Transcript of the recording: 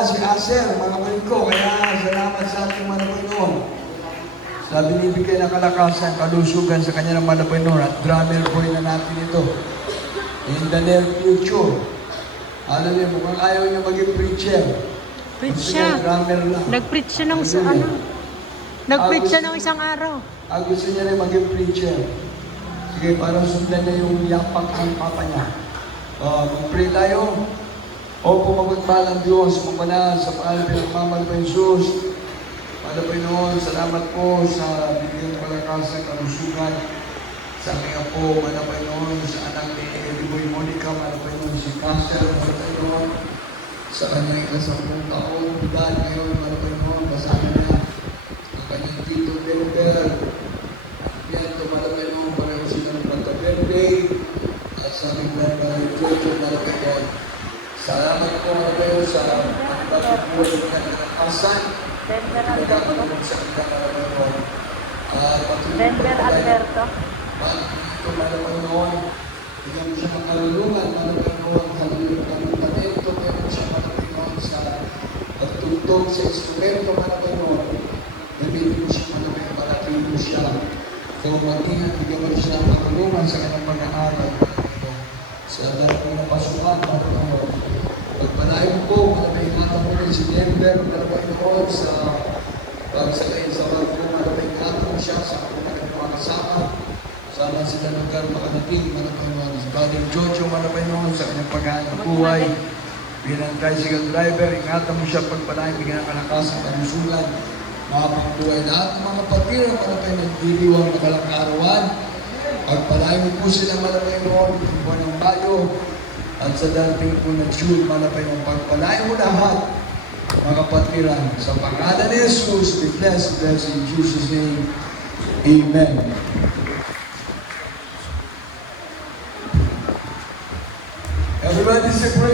pala si Aser, mga kapatid ko. Kaya salamat sa ating mga Panginoon. Sa binibigay ng kalakasan, kalusugan sa kanya ng mga Panginoon. At drummer boy na natin ito. In the near future. Alam niyo, mukhang ayaw niyo maging preacher. Preach siya. Nag-preach siya ng Nag-preach siya ng isang araw. Gusto niya rin maging preacher. Sige, para sundan niya yung yapak ng papa niya. Mag-pray tayo. O pumagpagmahal ang Diyos, mamanal sa pangalan ng Panginoon po Jesus.Pada Panginoon, salamat po sa bigyan kalakasan, kalusugan sa aming apo,Pada Panginoon, sa anak ni Ediboy Monica,Pada Panginoon, si Pastor,Pada Panginoon, sa kanyang ikasampung taong edad ngayon,Pada Panginoon, kasama niya ang kanyang tito Denver. Yan,Pada Panginoon, pareho silang Planta Verde, at sa aming brother Jojo,Pada Panginoon. Salamat po mga kayo sa pagbabago po ng kalakasan. Denver Alberto. Denver Alberto. Ito mga Panginoon, bigyan mo siya makalulungan, mga Panginoon, kalulungan talento, meron siya mga Panginoon sa pagtugtog sa instrumento, mga Panginoon. Nabili mo siya mga Panginoon, palatuin mo siya. So, mag-ingat, bigyan mo siya makalulungan sa kanyang pag-aaral, sa lahat ng pasukan, mga Panginoon. Pagpalain po, malapay-ingatan mo rin si Denver, malapay-ingatan sa pagsakay sa barko, malapay-ingatan mo siya sa mga kasama. Sana sila nagkaroon makanating, malapay-ingatan si Brother Jojo, malapay-ingatan sa kanyang paghahanap buhay. Bilang tricycle driver, ingatan mo siya pagpalain, bigyan ng kalakasan, kalusugan, makapagbuhay lahat ng mga patira, malapay-ingatan, diliwang na kalakarawan. Pagpalain mo po sila, malapay-ingatan, buwan ng Mayo. At sa dating po na June, malapay mong pagpalain mo lahat, mga kapatiran. Sa pangalan ni Jesus, be blessed in Jesus' name. Amen. Everybody say praise.